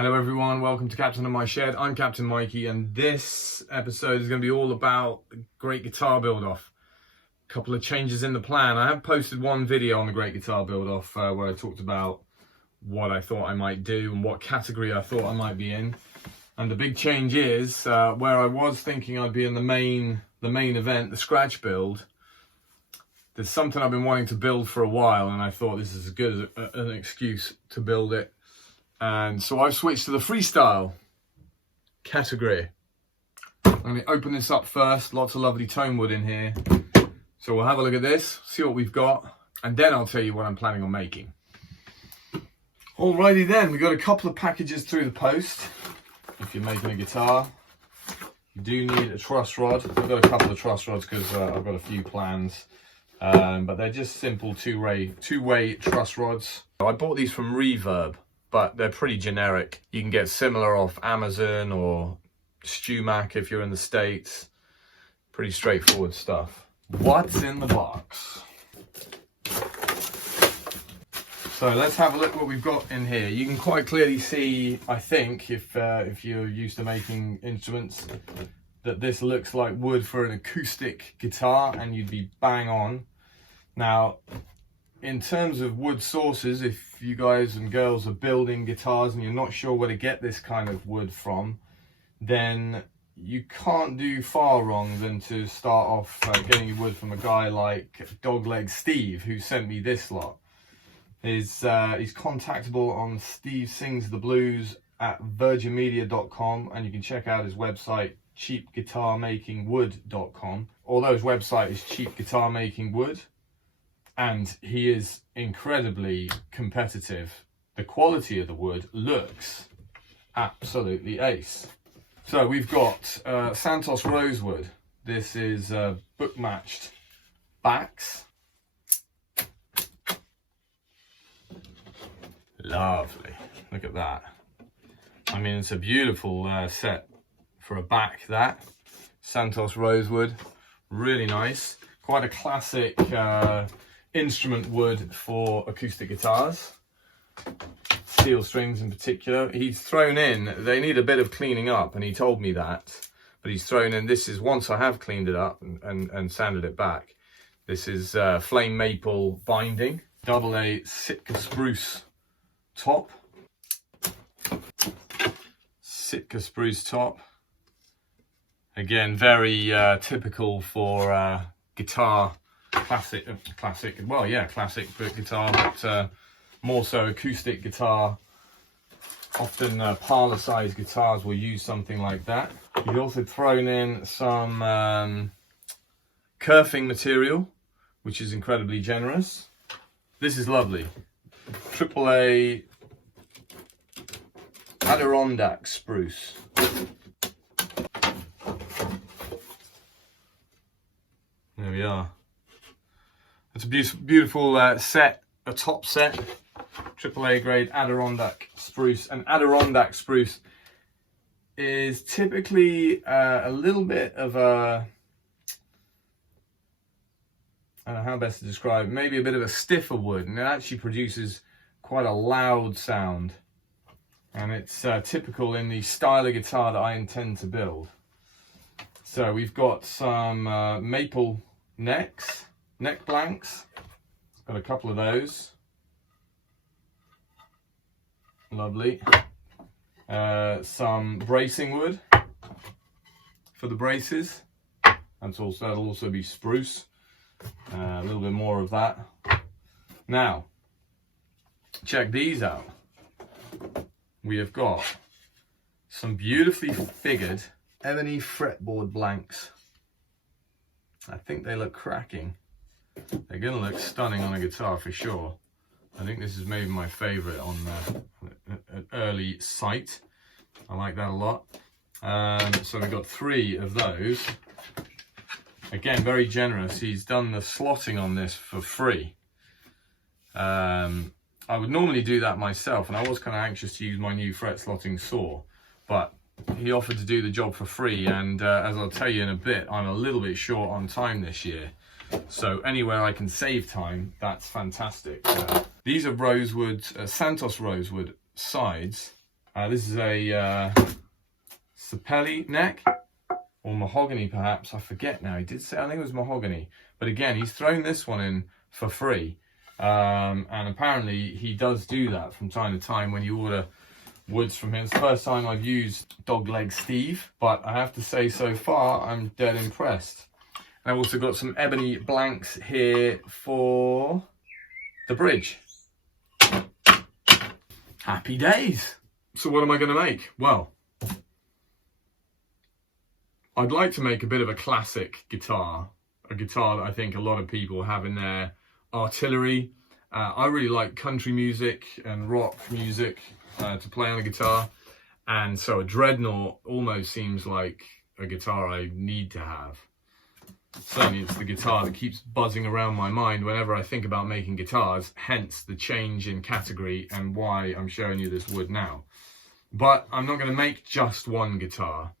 Hello everyone, welcome to Captain of My Shed. I'm Captain Mikey and this episode is going to be all about the Great Guitar Build-Off. A couple of changes in the plan. I have posted one video on the Great Guitar Build-Off where I talked about what I thought I might do and what category I thought I might be in. And the big change is where I was thinking I'd be in the main event, the scratch build. There's something I've been wanting to build for a while and I thought this is as good as an excuse to build it. And so I've switched to the freestyle category. I'm going to open this up first. Lots of lovely tonewood in here. So we'll have a look at this, see what we've got, and then I'll tell you what I'm planning on making. Alrighty then, we've got a couple of packages through the post. If you're making a guitar, you do need a truss rod. I've got a couple of truss rods because I've got a few plans. But they're just simple two-way truss rods. I bought these from Reverb, but they're pretty generic. You can get similar off Amazon or StewMac if you're in the States. Pretty straightforward stuff. What's in the box? So let's have a look what we've got in here. You can quite clearly see, I think, if you're used to making instruments, that this looks like wood for an acoustic guitar, and you'd be bang on. Now, in terms of wood sources, if you guys and girls are building guitars and you're not sure where to get this kind of wood from, then you can't do far wrong than to start off getting your wood from a guy like Dogleg Steve, who sent me this lot. He's contactable on Stevesingstheblues at virginmedia.com, and you can check out his website cheapguitarmakingwood.com. Although his website is Cheap Guitar Making Wood, and he is incredibly competitive. The quality of the wood looks absolutely ace. So we've got Santos rosewood. This is book matched backs. Lovely, look at that. I mean, it's a beautiful set for a back, that. Santos rosewood, really nice. Quite a classic instrument wood for acoustic guitars, steel strings in particular. He's thrown in, they need a bit of cleaning up, and he told me that, but he's thrown in, this is, once I have cleaned it up and sanded it back, this is flame maple binding, AA Sitka spruce top, Sitka spruce top, again very typical for guitar, classic guitar, but more so acoustic guitar. Often parlor size guitars will use something like that. He's also thrown in some kerfing material, which is incredibly generous. This is lovely. AAA Adirondack spruce. There we are. It's a beautiful set, a top set, AAA grade Adirondack spruce. And Adirondack spruce is typically a little bit of a, I don't know how best to describe it, maybe a bit of a stiffer wood, and it actually produces quite a loud sound. And it's typical in the style of guitar that I intend to build. So we've got some maple neck blanks. Got a couple of those. Lovely. Some bracing wood for the braces. That'll also be spruce. A little bit more of that. Now, check these out. We have got some beautifully figured ebony fretboard blanks. I think they look cracking. They're going to look stunning on a guitar for sure. I think this is maybe my favorite on an early sight. I like that a lot. So we've got 3 of those. Again, very generous. He's done the slotting on this for free. I would normally do that myself, and I was kind of anxious to use my new fret slotting saw, but he offered to do the job for free, and as I'll tell you in a bit, I'm a little bit short on time this year. So anywhere I can save time, that's fantastic. These are rosewood, Santos rosewood sides, This is a Supplier neck, or mahogany perhaps, I forget now. He did say, I think it was mahogany. But again, he's thrown this one in for free. And apparently he does do that from time to time when you order woods from him. It's the first time I've used Dogleg Steve, but I have to say so far I'm dead impressed. And I've also got some ebony blanks here for the bridge. Happy days. So what am I going to make? Well, I'd like to make a bit of a classic guitar, a guitar that I think a lot of people have in their artillery. I really like country music and rock music to play on a guitar, and so a dreadnought almost seems like a guitar I need to have. Certainly it's the guitar that keeps buzzing around my mind whenever I think about making guitars, hence the change in category and why I'm showing you this wood now. But I'm not going to make just one guitar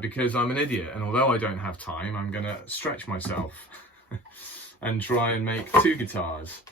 because I'm an idiot, and although I don't have time, I'm going to stretch myself and try and make two guitars.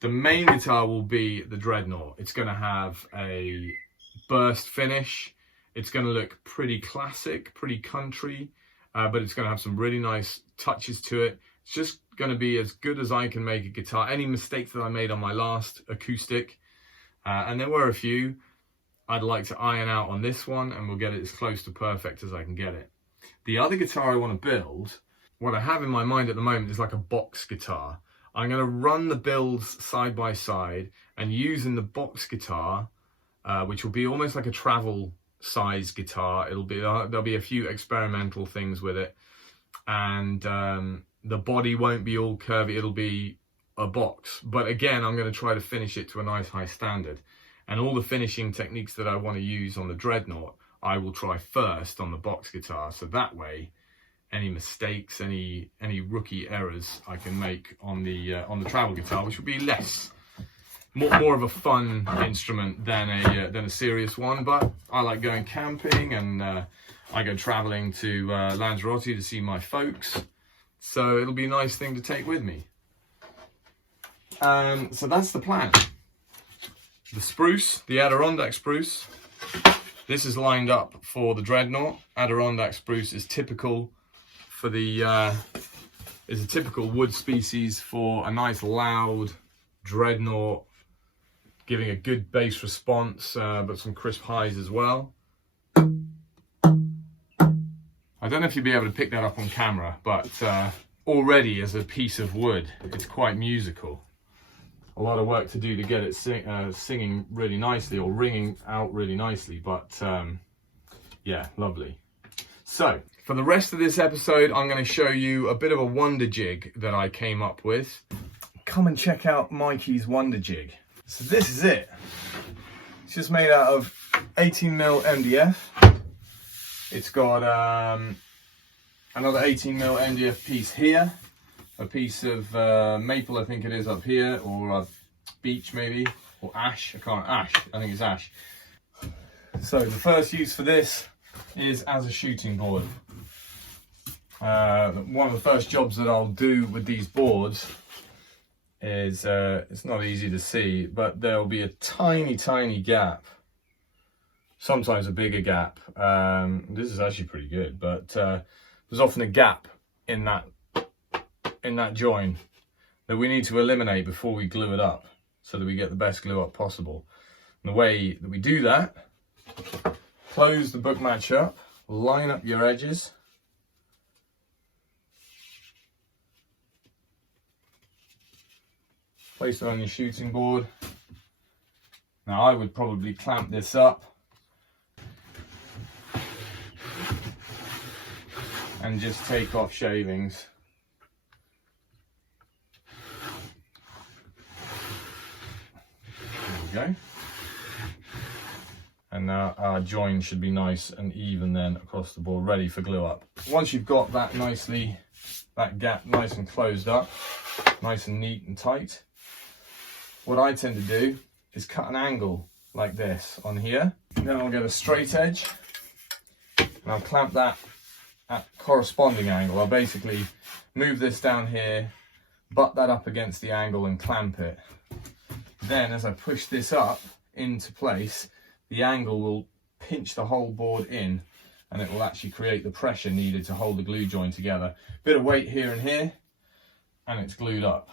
The main guitar will be the dreadnought. It's going to have a burst finish. It's going to look pretty classic, pretty country, but it's going to have some really nice touches to it. It's just going to be as good as I can make a guitar. Any mistakes that I made on my last acoustic, and there were a few, I'd like to iron out on this one, and we'll get it as close to perfect as I can get it. The other guitar I want to build, what I have in my mind at the moment is like a box guitar. I'm going to run the builds side by side, and using the box guitar, which will be almost like a travel size guitar. It'll be there'll be a few experimental things with it, and the body won't be all curvy. It'll be a box, but again, I'm going to try to finish it to a nice high standard. And all the finishing techniques that I want to use on the dreadnought, I will try first on the box guitar, so that way any mistakes, any rookie errors I can make on the travel guitar, which will be more of a fun instrument than a serious one. But I like going camping, and I go traveling to Lanzarote to see my folks, so it'll be a nice thing to take with me. So that's the plan. The spruce, the Adirondack spruce, this is lined up for the dreadnought. Adirondack spruce is typical for the is a typical wood species for a nice loud dreadnought, giving a good bass response, but some crisp highs as well. I don't know if you'll be able to pick that up on camera, but already as a piece of wood, it's quite musical. A lot of work to do to get it singing really nicely, or ringing out really nicely, but yeah, lovely. So for the rest of this episode, I'm going to show you a bit of a wonder jig that I came up with. Come and check out Mikey's wonder jig. So this is it. It's just made out of 18mm MDF. It's got another 18mm MDF piece here, a piece of maple, I think it is, up here, or a beech maybe, or ash. I think it's ash. So the first use for this is as a shooting board. One of the first jobs that I'll do with these boards is, it's not easy to see, but there'll be a tiny gap, sometimes a bigger gap. This is actually pretty good, but there's often a gap in that join that we need to eliminate before we glue it up, so that we get the best glue up possible. And the way that we do that, close the book match up, line up your edges, place it on your shooting board. Now I would probably clamp this up and just take off shavings. There we go. And now our join should be nice and even then across the board, ready for glue up. Once you've got that that gap nice and closed up, nice and neat and tight, what I tend to do is cut an angle like this on here. Then I'll get a straight edge and I'll clamp that at corresponding angle. I'll basically move this down here, butt that up against the angle and clamp it. Then as I push this up into place, the angle will pinch the whole board in, and it will actually create the pressure needed to hold the glue joint together. Bit of weight here and here, and it's glued up.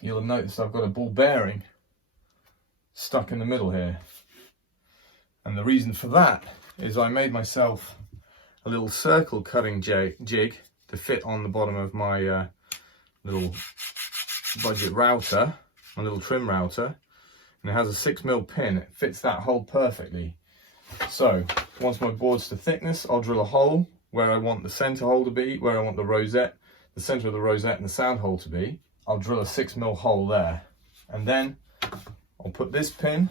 You'll have noticed I've got a ball bearing stuck in the middle here. And the reason for that is I made myself a little circle cutting jig to fit on the bottom of my little budget router, my little trim router. And it has a 6mm pin. It fits that hole perfectly. So once my board's to thickness, I'll drill a hole where I want the center hole to be, where I want the rosette, the center of the rosette and the sound hole to be. I'll drill a 6mm hole there, and then I'll put this pin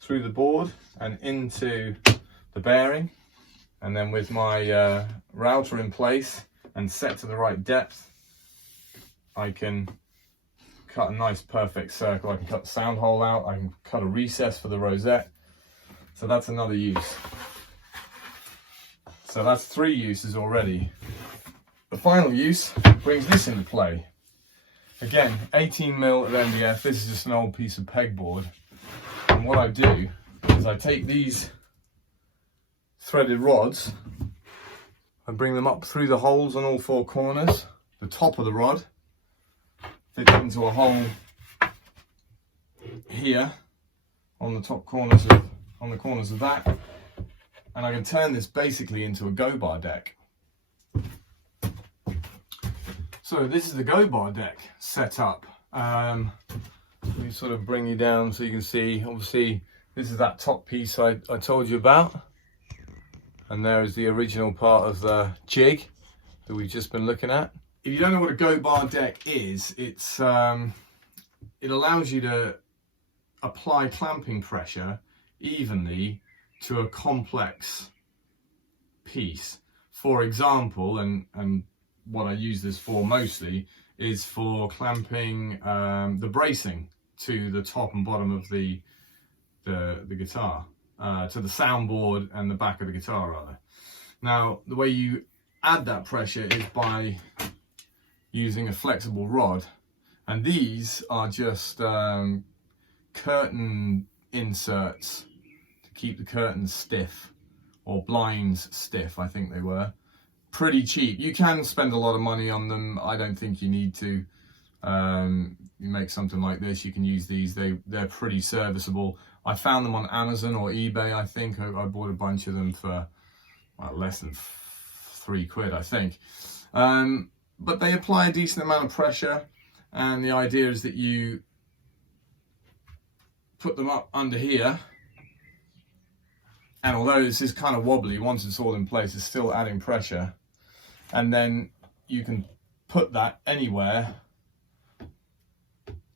through the board and into the bearing, and then with my router in place and set to the right depth, I can cut a nice perfect circle. I can cut the sound hole out, I can cut a recess for the rosette. So that's another use. So that's 3 uses already. The final use brings this into play. Again, 18mm of MDF. This is just an old piece of pegboard. And what I do is I take these threaded rods, I bring them up through the holes on all 4 corners. The top of the rod fits into a hole here on the top corners of that, and I can turn this basically into a GoBar deck. So this is the GoBar deck set up. Let me sort of bring you down so you can see. Obviously this is that top piece I told you about, and there is the original part of the jig that we've just been looking at. If you don't know what a GoBar deck is, it allows you to apply clamping pressure evenly to a complex piece. For example, and what I use this for mostly is for clamping the bracing to the top and bottom of the guitar, to the soundboard and the back of the guitar rather. Now the way you add that pressure is by using a flexible rod, and these are just curtain inserts to keep the curtains stiff, or blinds stiff, I think they were. Pretty cheap. You can spend a lot of money on them. I don't think you need to. You make something like this, you can use these. They're pretty serviceable. I found them on Amazon or eBay, I think. I bought a bunch of them for less than £3, I think. But they apply a decent amount of pressure, and the idea is that you put them up under here, and although this is kind of wobbly, once it's all in place, it's still adding pressure, and then you can put that anywhere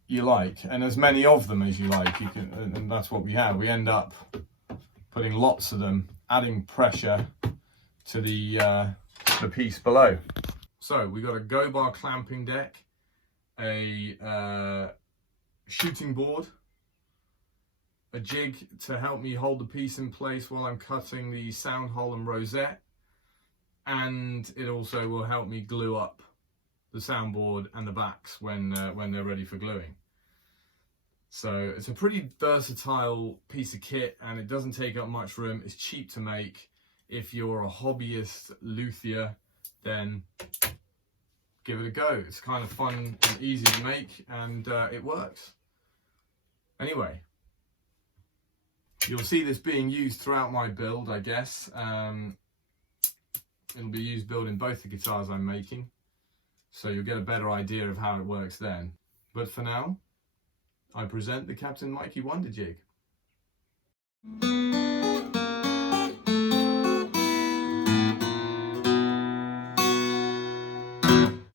you like, and as many of them as you like. You can, and that's what we have. We end up putting lots of them, adding pressure to the piece below. So we got a GoBar clamping deck, a shooting board, a jig to help me hold the piece in place while I'm cutting the sound hole and rosette, and it also will help me glue up the soundboard and the backs when they're ready for gluing. So it's a pretty versatile piece of kit, and it doesn't take up much room. It's cheap to make. If you're a hobbyist luthier, then give it a go. It's kind of fun and easy to make, and it works. Anyway, you'll see this being used throughout my build, I guess. It'll be used building both the guitars I'm making, so you'll get a better idea of how it works then. But for now, I present the Captain Mikey Wonder Jig.